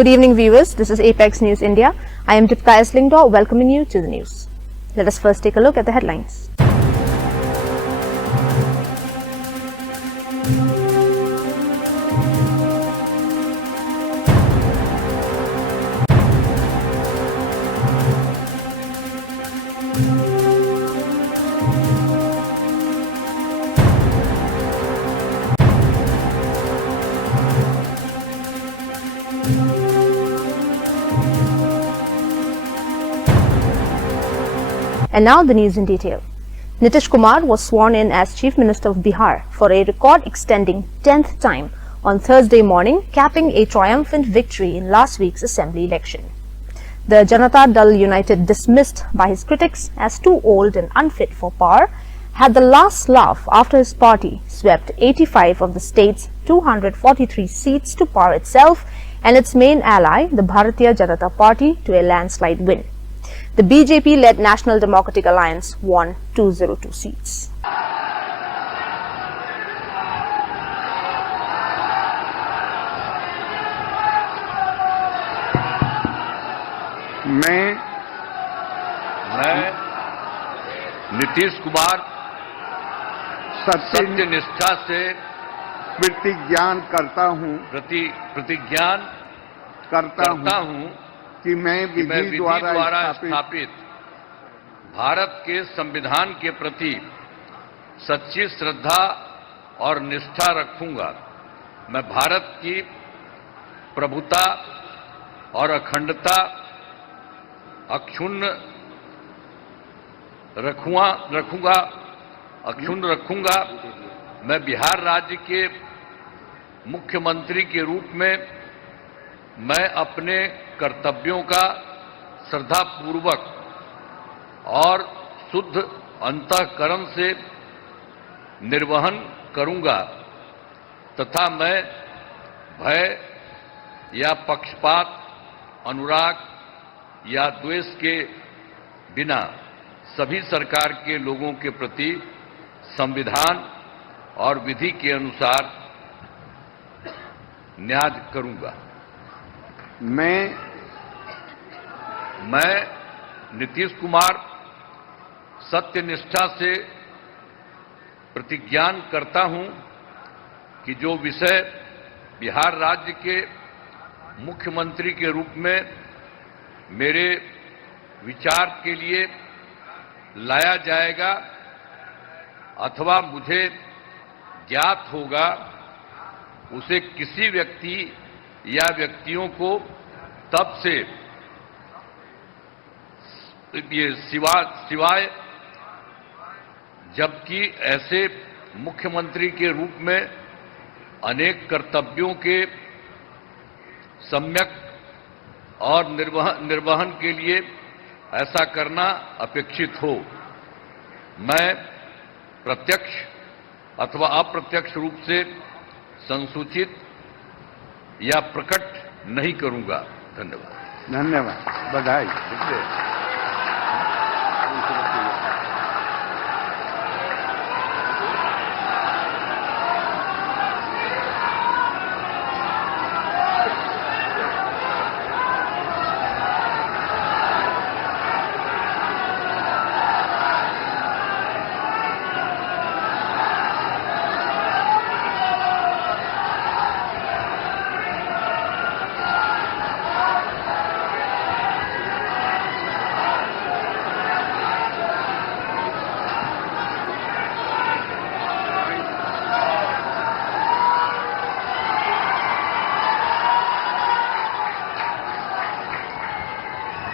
Good evening, viewers. This is Apex News India. I am Dipka Eslingdor, welcoming you to the news. Let us first take a look at the headlines. And now the news in detail. Nitish Kumar was sworn in as Chief Minister of Bihar for a record-extending 10th time on Thursday morning, capping a triumphant victory in last week's assembly election. The Janata Dal United, dismissed by his critics as too old and unfit for power, had the last laugh after his party swept 85 of the state's 243 seats to power itself and its main ally, the Bharatiya Janata Party, to a landslide win. The BJP-led National Democratic Alliance won 202 seats. मैं नीतीश कुमार सत्यनिष्ठा से प्रतिज्ञा करता हूं कि मैं विधि द्वारा स्थापित भारत के संविधान के प्रति सच्ची श्रद्धा और निष्ठा रखूंगा। मैं भारत की प्रभुता और अखंडता अक्षुण्ण रखूंगा। मैं बिहार राज्य के मुख्यमंत्री के रूप में मैं अपने कर्तव्यों का श्रद्धापूर्वक और शुद्ध अंतःकरण से निर्वहन करूंगा तथा मैं भय या पक्षपात, अनुराग या द्वेष के बिना सभी सरकार के लोगों के प्रति संविधान और विधि के अनुसार न्याय करूंगा। मैं नीतीश कुमार सत्यनिष्ठा से प्रतिज्ञा करता हूं कि जो विषय बिहार राज्य के मुख्यमंत्री के रूप में मेरे विचार के लिए लाया जाएगा अथवा मुझे ज्ञात होगा, उसे किसी व्यक्ति या व्यक्तियों को तब से सिवाय जबकि ऐसे मुख्यमंत्री के रूप में अनेक कर्तव्यों के सम्यक और निर्वहन के लिए ऐसा करना अपेक्षित हो, मैं प्रत्यक्ष अथवा अप्रत्यक्ष रूप से संसूचित या प्रकट नहीं करूंगा। धन्यवाद। बधाई।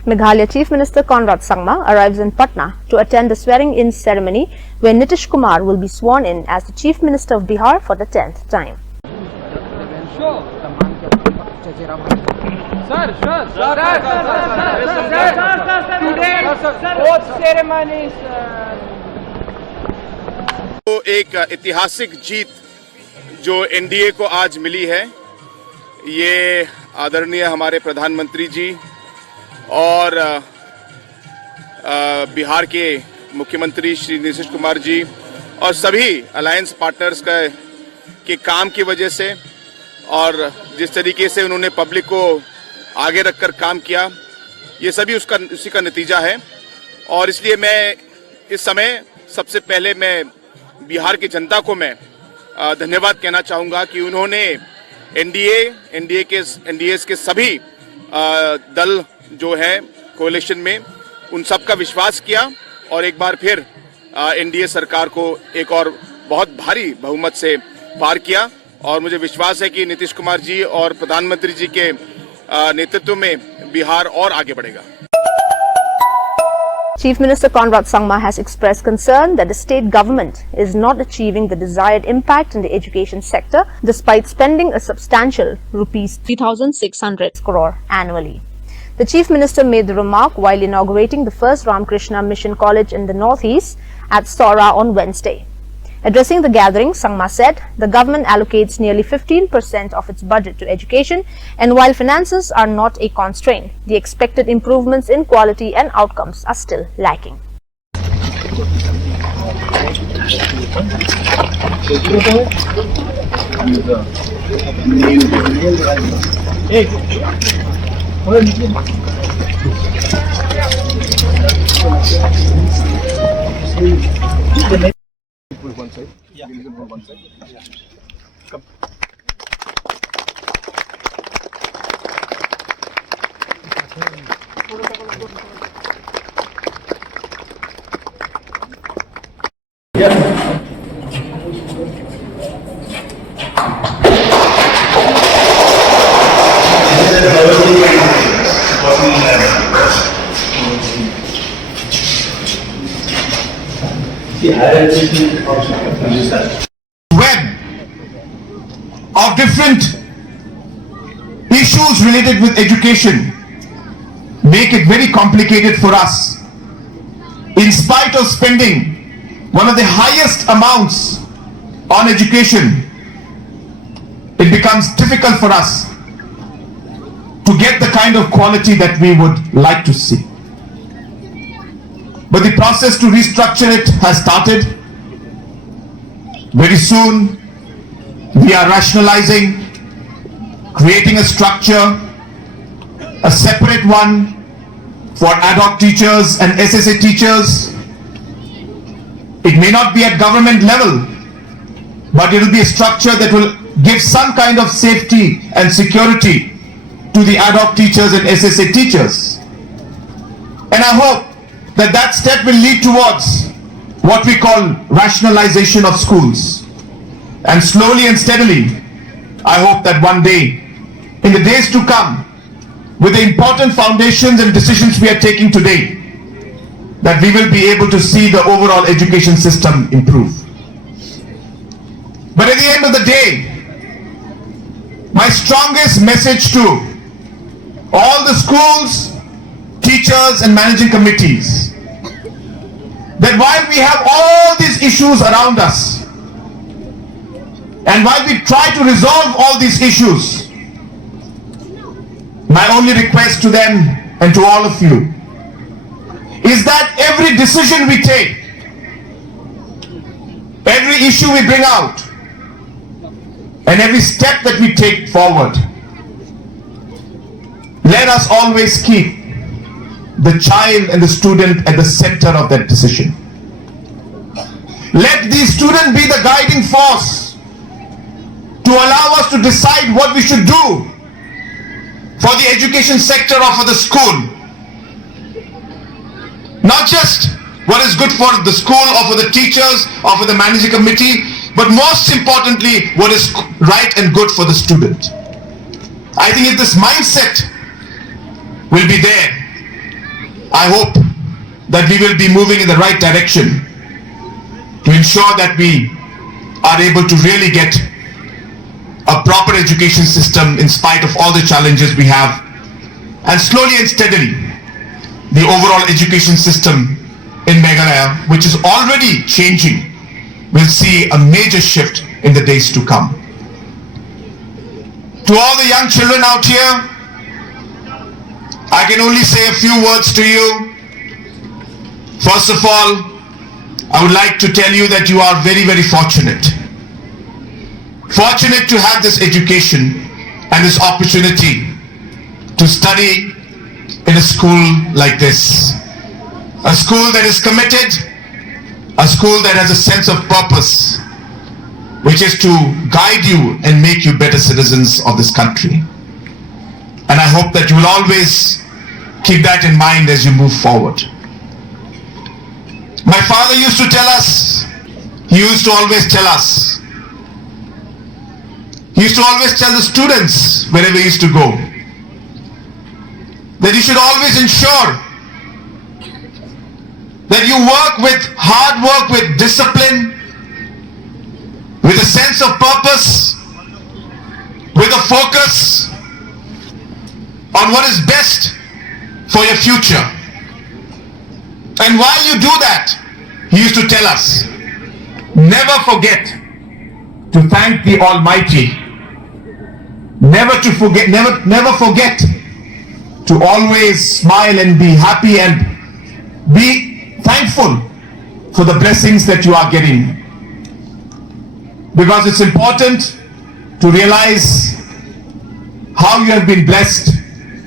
Meghalaya Chief Minister Conrad Sangma arrives in Patna to attend the swearing-in ceremony where Nitish Kumar will be sworn in as the Chief Minister of Bihar for the 10th time. तो एक ऐतिहासिक जीत जो एनडीए को आज मिली है, ये आदरणीय हमारे प्रधानमंत्री जी और बिहार के मुख्यमंत्री श्री नीतीश कुमार जी और सभी अलायंस पार्टनर्स के काम की वजह से और जिस तरीके से उन्होंने पब्लिक को आगे रखकर काम किया, ये सभी उसी का नतीजा है। और इसलिए मैं इस समय सबसे पहले मैं बिहार की जनता को मैं धन्यवाद कहना चाहूँगा कि उन्होंने एनडीए के सभी दल जो है कोalition में, उन सब का विश्वास किया और एक बार फिर एनडीए सरकार को एक और बहुत भारी बहुमत से पार किया। और मुझे विश्वास है कि नीतीश कुमार जी और प्रधानमंत्री जी के नेतृत्व में बिहार और आगे बढ़ेगा। Chief Minister Conrad Sangma has expressed concern that the state government is not achieving the desired impact in the education sector despite spending a substantial rupees 3,600 crore annually. The Chief Minister made the remark while inaugurating the first Ramakrishna Mission College in the Northeast at Sora on Wednesday. Addressing the gathering, Sangma said the government allocates nearly 15% of its budget to education, and while finances are not a constraint, the expected improvements in quality and outcomes are still lacking. One side. Yeah. One side. Come. Web of different issues related with education make it very complicated for us. In spite of spending one of the highest amounts on education, it becomes difficult for us to get the kind of quality that we would like to see. But the process to restructure it has started. Very soon, we are rationalizing, creating a structure, a separate one for ad hoc teachers and SSA teachers. It may not be at government level, but it will be a structure that will give some kind of safety and security to the ad hoc teachers and SSA teachers. And I hope that step will lead towards what we call rationalization of schools. And slowly and steadily, I hope that one day, in the days to come, with the important foundations and decisions we are taking today, that we will be able to see the overall education system improve. But at the end of the day, my strongest message to all the schools, teachers and managing committees, that while we have all these issues around us, and while we try to resolve all these issues, my only request to them and to all of you is that every decision we take, every issue we bring out, and every step that we take forward, let us always keep the child and the student at the center of that decision. Let the student be the guiding force to allow us to decide what we should do for the education sector or for the school. Not just what is good for the school or for the teachers or for the managing committee, but most importantly, what is right and good for the student. I think if this mindset will be there, I hope that we will be moving in the right direction to ensure that we are able to really get a proper education system in spite of all the challenges we have. And slowly and steadily, the overall education system in Meghalaya, which is already changing, will see a major shift in the days to come. To all the young children out here, I can only say a few words to you. First of all, I would like to tell you that you are very, very fortunate. Fortunate to have this education and this opportunity to study in a school like this. A school that is committed, a school that has a sense of purpose, which is to guide you and make you better citizens of this country. And I hope that you will always keep that in mind as you move forward. My father used to tell us, he used to always tell us, he used to always tell the students wherever he used to go, that you should always ensure that you work with hard work, with discipline, with a sense of purpose, with a focus on what is best for your future. And while you do that, he used to tell us, never forget to thank the Almighty. Never forget to always smile and be happy and be thankful for the blessings that you are getting. Because it's important to realize how you have been blessed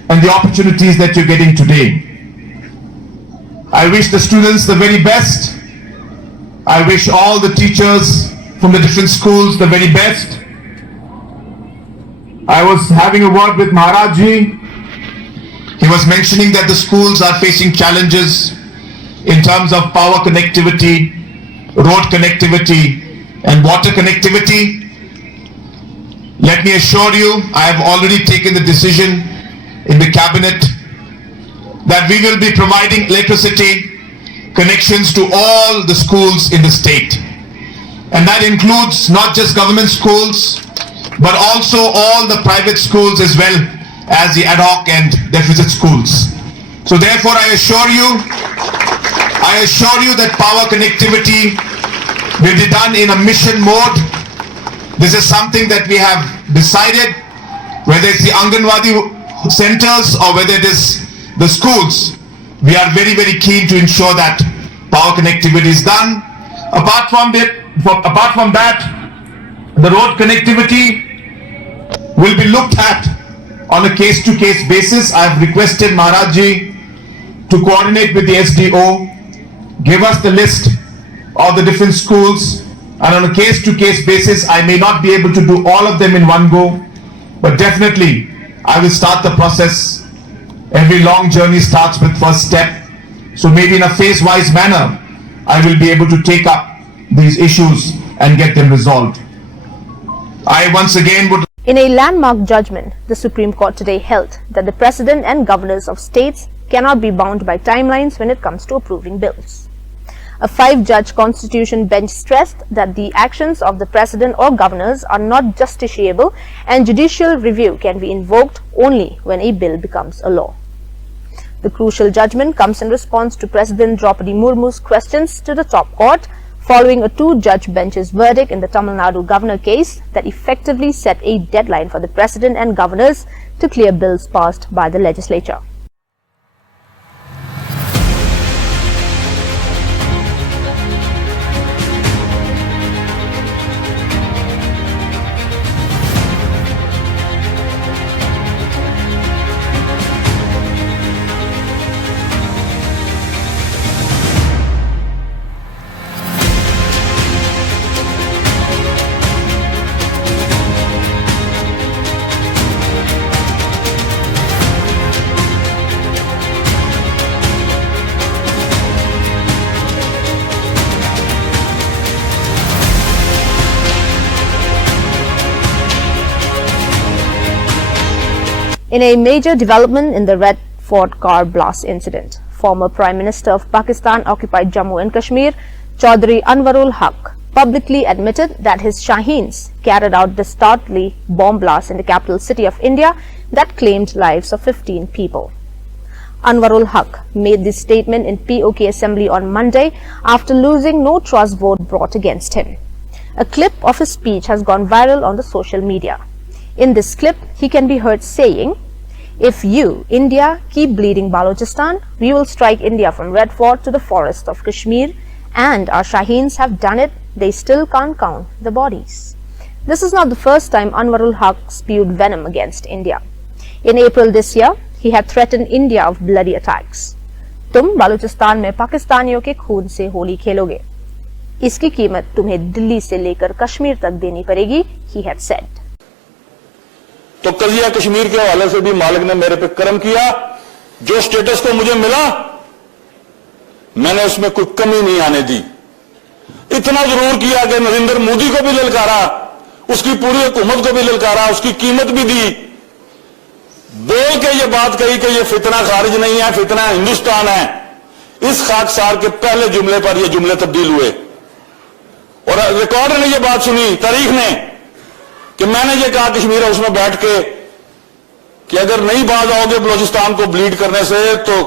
and the opportunities that you're getting today. I wish the students the very best. I wish all the teachers from the different schools the very best. I was having a word with Maharaj Ji. He was mentioning that the schools are facing challenges in terms of power connectivity, road connectivity, and water connectivity. Let me assure you, I have already taken the decision in the cabinet that we will be providing electricity connections to all the schools in the state. And that includes not just government schools, but also all the private schools as well as the ad hoc and deficit schools. So therefore I assure you that power connectivity will be done in a mission mode. This is something that we have decided, whether it's the Anganwadi centers or whether it is the schools. We are very, very keen to ensure that power connectivity is done. Apart from that, the road connectivity will be looked at on a case-to-case basis. I have requested Maharaj Ji to coordinate with the SDO, give us the list of the different schools, and on a case-to-case basis, I may not be able to do all of them in one go, but definitely I will start the process. Every long journey starts with first step. So maybe in a phase-wise manner, I will be able to take up these issues and get them resolved. I once again would... In a landmark judgment, the Supreme Court today held that the President and governors of states cannot be bound by timelines when it comes to approving bills. A 5-judge constitution bench stressed that the actions of the President or governors are not justiciable and judicial review can be invoked only when a bill becomes a law. The crucial judgment comes in response to President Draupadi Murmu's questions to the top court following a 2-judge bench's verdict in the Tamil Nadu governor case that effectively set a deadline for the President and governors to clear bills passed by the legislature. In a major development in the Red Fort car blast incident, former Prime Minister of Pakistan-occupied Jammu and Kashmir, Chaudhry Anwarul Haq, publicly admitted that his Shaheens carried out the startling bomb blast in the capital city of India that claimed lives of 15 people. Anwarul Haq made this statement in POK Assembly on Monday after losing no trust vote brought against him. A clip of his speech has gone viral on the social media. In this clip, he can be heard saying, "If you, India, keep bleeding Balochistan, we will strike India from Red Fort to the forest of Kashmir, and our Shaheens have done it, they still can't count the bodies." This is not the first time Anwarul Haq spewed venom against India. In April this year, he had threatened India of bloody attacks. तुम बलूचिस्तान में पाकिस्तानियों के खून से होली खेलोगे, इसकी कीमत तुम्हें दिल्ली से लेकर कश्मीर तक देनी पड़ेगी, he had said. तो कजिया कश्मीर के हवाले से भी मालिक ने मेरे पे कर्म किया। जो स्टेटस को मुझे मिला, मैंने उसमें कोई कमी नहीं आने दी। इतना जरूर किया कि नरेंद्र मोदी को भी ललकारा, उसकी पूरी हुकूमत को भी ललकारा, उसकी कीमत भी दी, बोल के ये बात कही कि ये फितना खारिज नहीं है, फितना हिंदुस्तान है। इस खाकसार के पहले जुमले पर ये जुमले तब्दील हुए और रिकॉर्ड ने ये बात सुनी, तारीख ने, कि मैंने ये कहा कश्मीर हाउस में बैठ के कि अगर नहीं बाज आओगे बलूचिस्तान को ब्लीड करने से तो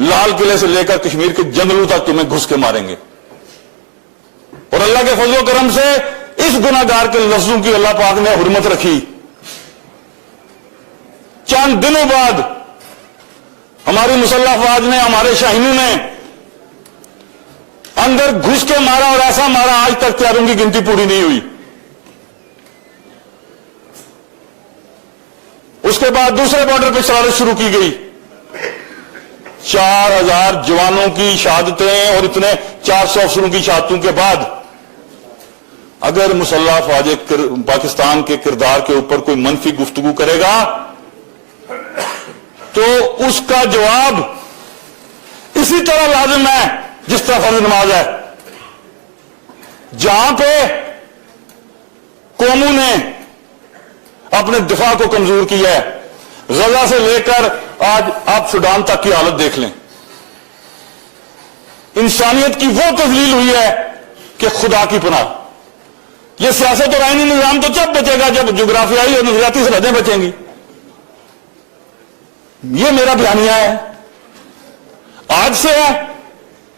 लाल किले से लेकर कश्मीर के जंगलों तक तुम्हें घुस के मारेंगे। और अल्लाह के फजल करम से इस गुनाहगार के लफ्जों की अल्लाह पाक ने हुर्मत रखी। चंद दिनों बाद हमारी मुसल्लह फौज ने, हमारे शाहीनों ने अंदर घुस के मारा और ऐसा मारा आज तक तैयारों की गिनती पूरी नहीं हुई। उसके बाद दूसरे बॉर्डर पर शरारत शुरू की गई। 4000 जवानों की शहादतें और इतने 400 अफसरों की शहादतों के बाद अगर मुसल्लह फौज पाकिस्तान के किरदार के ऊपर कोई मनफी गुफ्तगू करेगा तो उसका जवाब इसी तरह लाजिम है जिस तरह फर्ज नमाज है। जहां पे कौमों ने अपने दिफा को कमजोर किया है, गजा से लेकर आज आप सूडान तक की हालत देख लें, इंसानियत की वो तजलील हुई है कि खुदा की पनाह। यह सियासत और आईनी निजाम तो जब बचेगा जब जोग्राफियाई और नजरियाती सरहदें बचेंगी। यह मेरा बयानिया है, आज से है,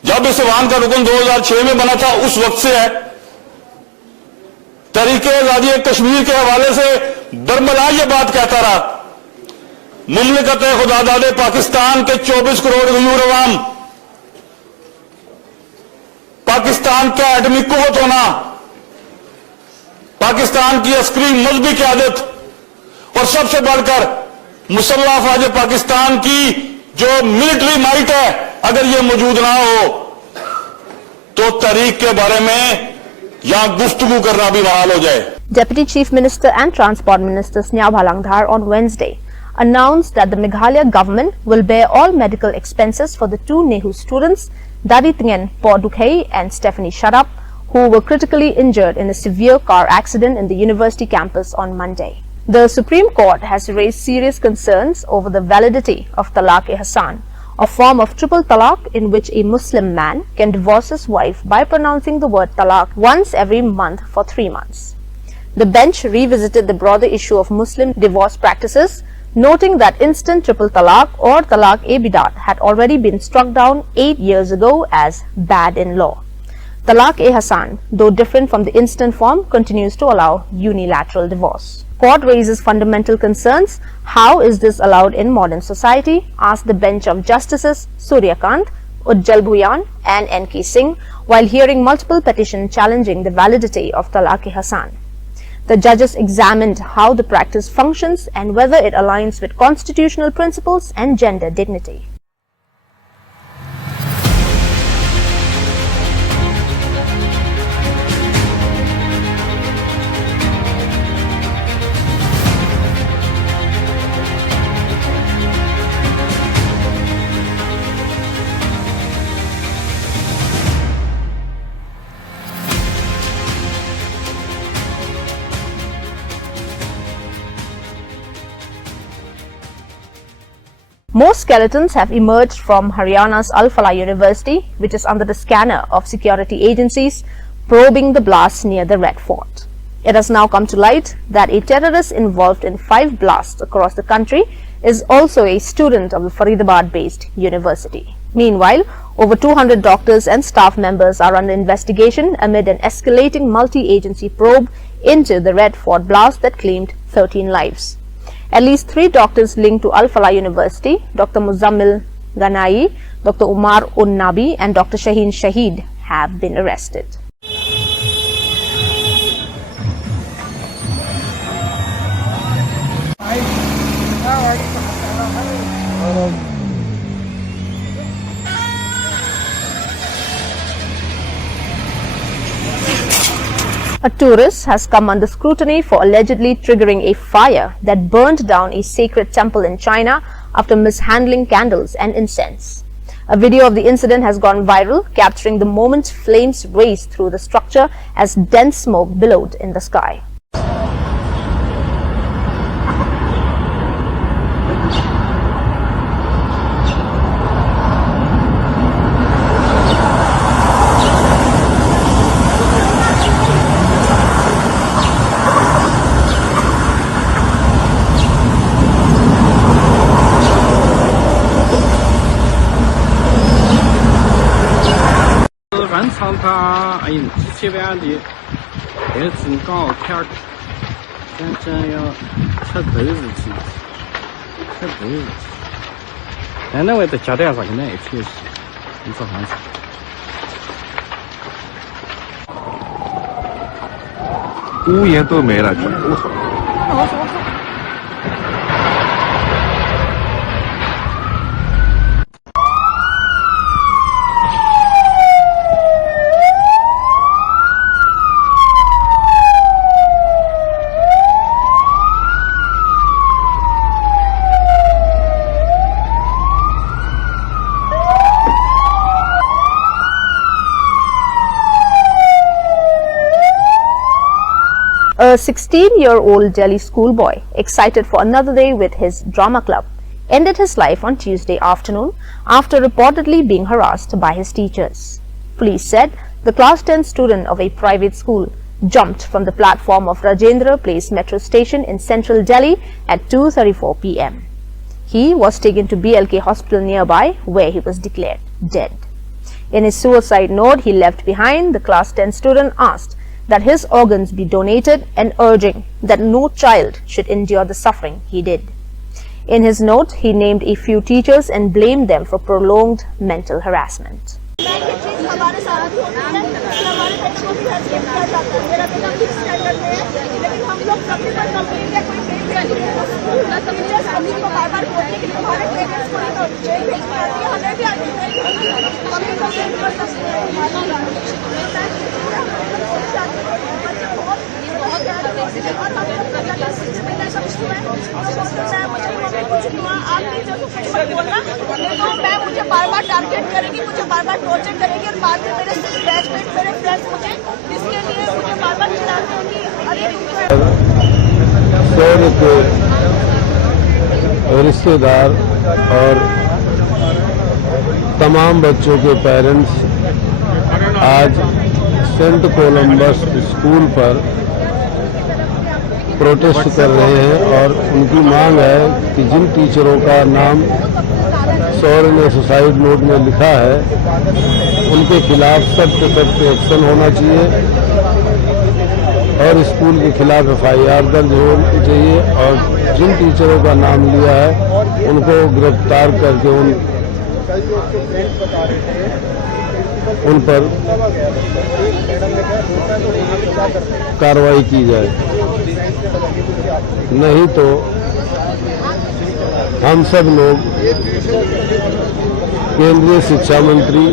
जब इस ऐवान का रुकन 2006 में बना था उस वक्त से है। तहरीक आजादी कश्मीर के हवाले से बरमला यह बात कहता रहा, मुमलिकत खुदादाद पाकिस्तान के 24 करोड़ गयूर अवाम, पाकिस्तान का एटमी कुव्वत होना, पाकिस्तान की अस्करी मजहबी क़यादत और सबसे बढ़कर मुसल्लह फौज पाकिस्तान की जो मिलिट्री माइट है, अगर यह मौजूद ना हो तो तहरीक के बारे में यहां गुफ्तगू करना भी महाल हो जाए। Deputy Chief Minister and Transport Minister Sneha Bhalangdhar on Wednesday announced that the Meghalaya government will bear all medical expenses for the two NEHU students, Daditingen Pordukhei and Stephanie Sharap, who were critically injured in a severe car accident in the university campus on Monday. The Supreme Court has raised serious concerns over the validity of Talaq-e-Hasan, a form of triple talaq in which a Muslim man can divorce his wife by pronouncing the word talaq once every month for 3 months. The bench revisited the broader issue of Muslim divorce practices, noting that instant triple talaq or talaq-e-bidat had already been struck down 8 years ago as bad in law. Talaq-e-Hasan, though different from the instant form, continues to allow unilateral divorce. Court raises fundamental concerns. How is this allowed in modern society? Asked the bench of Justices Surya Kant, Ujjal Bhuyan and N.K. Singh while hearing multiple petitions challenging the validity of Talaq-e-Hasan. The judges examined how the practice functions and whether it aligns with constitutional principles and gender dignity. More skeletons have emerged from Haryana's Al Falah University, which is under the scanner of security agencies probing the blasts near the Red Fort. It has now come to light that a terrorist involved in 5 blasts across the country is also a student of the Faridabad-based university. Meanwhile, over 200 doctors and staff members are under investigation amid an escalating multi-agency probe into the Red Fort blast that claimed 13 lives. At least 3 doctors linked to Al Falah University, Dr. Muzammil Ganai, Dr. Umar Unnabi and Dr. Shaheen Shaheed have been arrested. A tourist has come under scrutiny for allegedly triggering a fire that burned down a sacred temple in China after mishandling candles and incense. A video of the incident has gone viral, capturing the moment flames raced through the structure as dense smoke billowed in the sky.按照他7万的这种高片儿，真要吃豆子去，吃豆子。但那我得加点啥个那一条是，你说啥子？屋檐都没了，全部好。A 16-year-old Delhi schoolboy, excited for another day with his drama club, ended his life on Tuesday afternoon after reportedly being harassed by his teachers. Police said the class 10 student of a private school jumped from the platform of Rajendra Place metro station in central Delhi at 2:34 p.m. He was taken to BLK hospital nearby, where he was declared dead. In his suicide note he left behind, the class 10 student asked that his organs be donated and urging that no child should endure the suffering he did. In his note, he named a few teachers and blamed them for prolonged mental harassment. मुझे बार-बार target करेगी, मुझे बार-बार torture करेगी और बाद में मेरे बैचमेट मेरे फ्रेंड्स मुझे इसके लिए मुझे बार-बार चिढ़ाते हैं कि सौर्य के रिश्तेदार और तमाम बच्चों के पेरेंट्स आज सेंट कोलंबस स्कूल पर प्रोटेस्ट कर रहे हैं और उनकी मांग है कि जिन टीचरों का नाम सौर्य ने सुसाइड नोट में लिखा है उनके खिलाफ सख्त एक्शन होना चाहिए और स्कूल के खिलाफ FIR दर्ज होनी चाहिए और जिन टीचरों का नाम लिया है उनको गिरफ्तार करके उन पर कार्रवाई की जाए, नहीं तो हम सब लोग केंद्रीय शिक्षा मंत्री,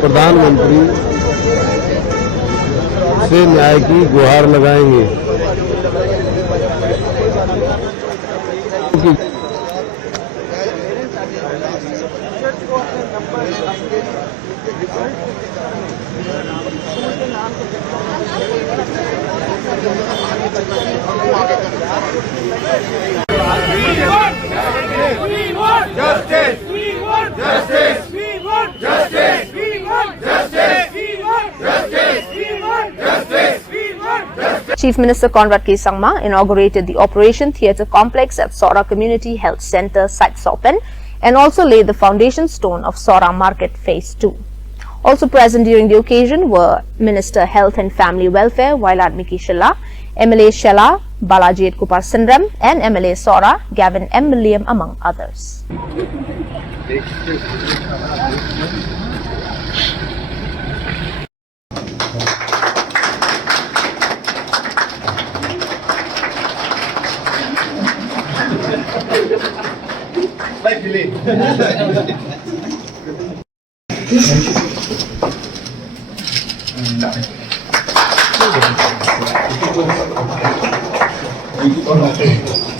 प्रधानमंत्री से न्याय की गुहार लगाएंगे। Chief Minister Conrad K. Sangma inaugurated the Operation Theatre Complex at Sora Community Health Centre, Site-Sopen, and also laid the foundation stone of Sora Market Phase 2. Also present during the occasion were Minister Health and Family Welfare Wailad Miki Shella, MLA Shella Balaji Kupar Sindram, and MLA Sora Gavin M. William, among others.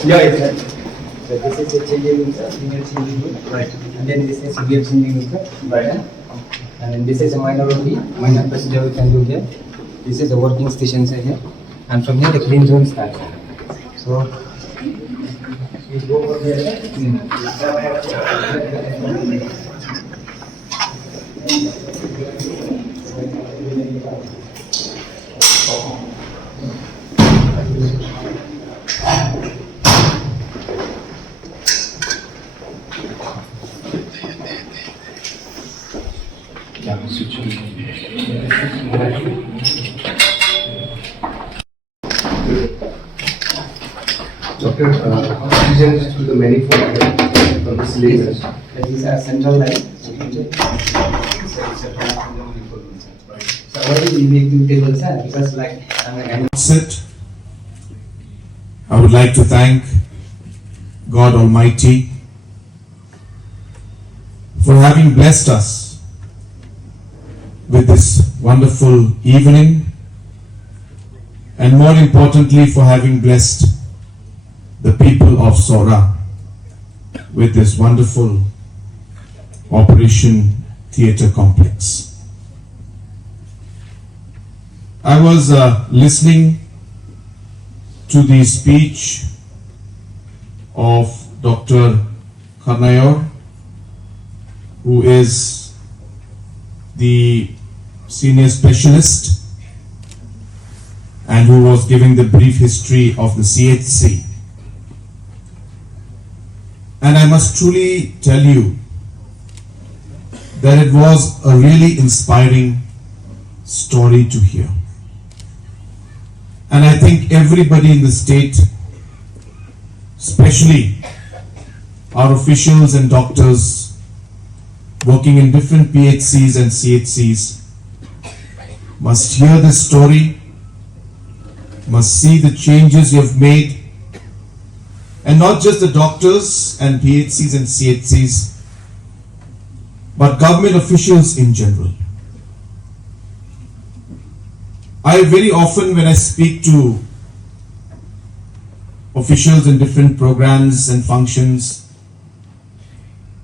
Yeah, exactly. So this is a changing room, sir. Senior changing room. Right. And then this is severe changing room, sir. Right. And then this is a minor only. Minor procedure we can do here. This is the working station, sir, here. And from here the clean zone starts. So we go over there. Doctor, oxygen through the manifold from the cylinders. These are central line. So why do we make two tables, sir? Because like Sit. I would like to thank God Almighty for having blessed us with this wonderful evening, and more importantly for having blessed the people of Sora with this wonderful Operation Theatre Complex. I was listening to the speech of Dr. Karnayor, who is the senior specialist and who was giving the brief history of the CHC. And I must truly tell you that it was a really inspiring story to hear. And I think everybody in the state, especially our officials and doctors working in different PHCs and CHCs, must hear this story, must see the changes you have made, and not just the doctors and PHCs and CHCs, but government officials in general. I very often, when I speak to officials in different programs and functions,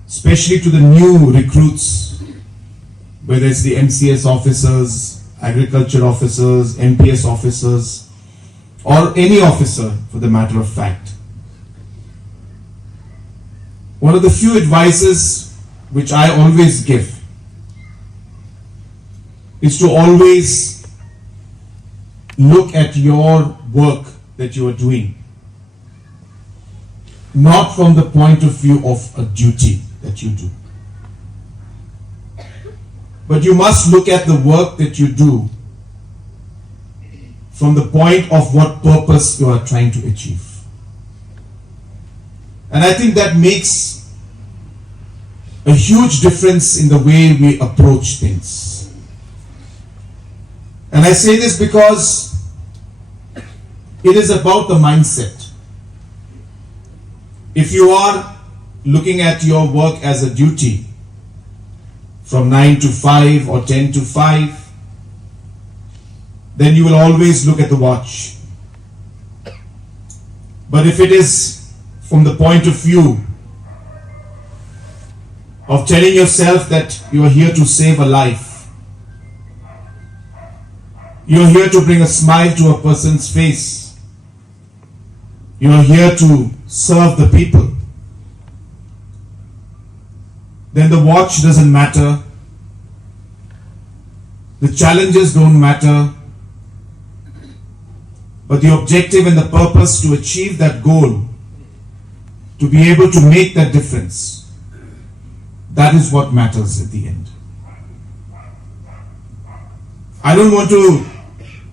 especially to the new recruits, whether it's the MCS officers, agriculture officers, MPS officers, or any officer for the matter of fact, one of the few advices which I always give is to always look at your work that you are doing, not from the point of view of a duty that you do, but you must look at the work that you do from the point of what purpose you are trying to achieve. And I think that makes a huge difference in the way we approach things. And I say this because it is about the mindset. If you are looking at your work as a duty from 9 to 5 or 10 to 5, then you will always look at the watch. But if it is from the point of view of telling yourself that you are here to save a life, you are here to bring a smile to a person's face, you are here to serve the people, then the watch doesn't matter, the challenges don't matter, but the objective and the purpose to achieve that goal, to be able to make that difference, that is what matters at the end. I don't want to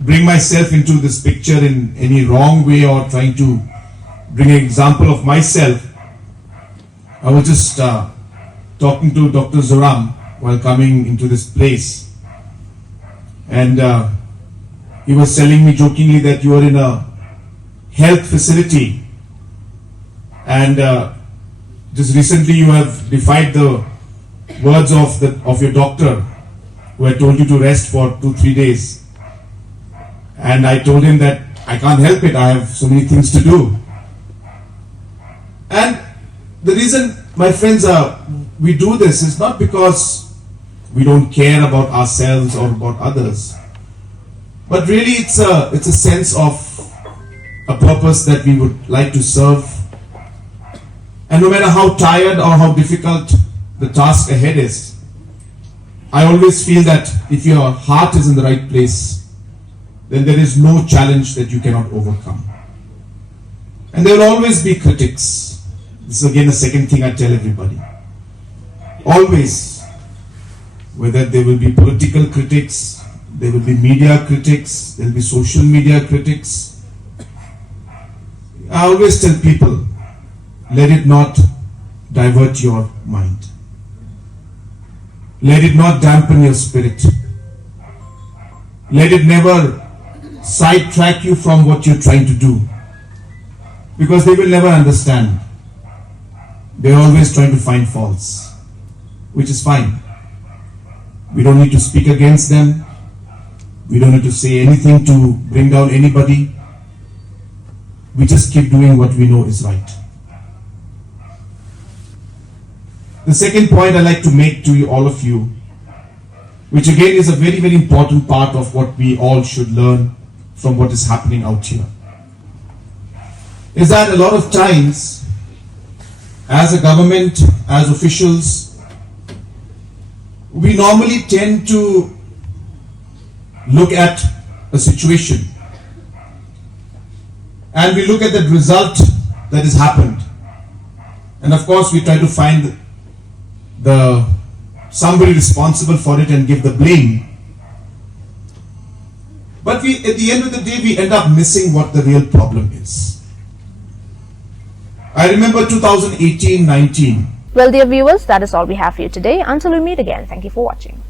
bring myself into this picture in any wrong way or trying to bring an example of myself. I was just talking to Dr. Zoram while coming into this place, and he was telling me jokingly that you are in a health facility, and just recently you have defied the words of your doctor who had told you to rest for 2-3 days. And I told him that I can't help it. I have so many things to do. And the reason, my friends, we do this is not because we don't care about ourselves or about others, but really it's a sense of a purpose that we would like to serve. And no matter how tired or how difficult the task ahead is, I always feel that if your heart is in the right place, then there is no challenge that you cannot overcome. And there will always be critics. This is again the second thing I tell everybody. Always, whether there will be political critics, there will be media critics, there will be social media critics. I always tell people, let it not divert your mind. Let it not dampen your spirit. Let it never sidetrack you from what you're trying to do. Because they will never understand. They're always trying to find faults, which is fine. We don't need to speak against them. We don't need to say anything to bring down anybody. We just keep doing what we know is right. The second point I'd like to make to you, all of you, which again is a very, very important part of what we all should learn from what is happening out here, is that a lot of times, as a government, as officials, we normally tend to look at a situation and we look at the result that has happened, and of course we try to find somebody responsible for it and give the blame. But at the end of the day, we end up missing what the real problem is. I remember 2018-19. Well, dear viewers, that is all we have for you today. Until we meet again, thank you for watching.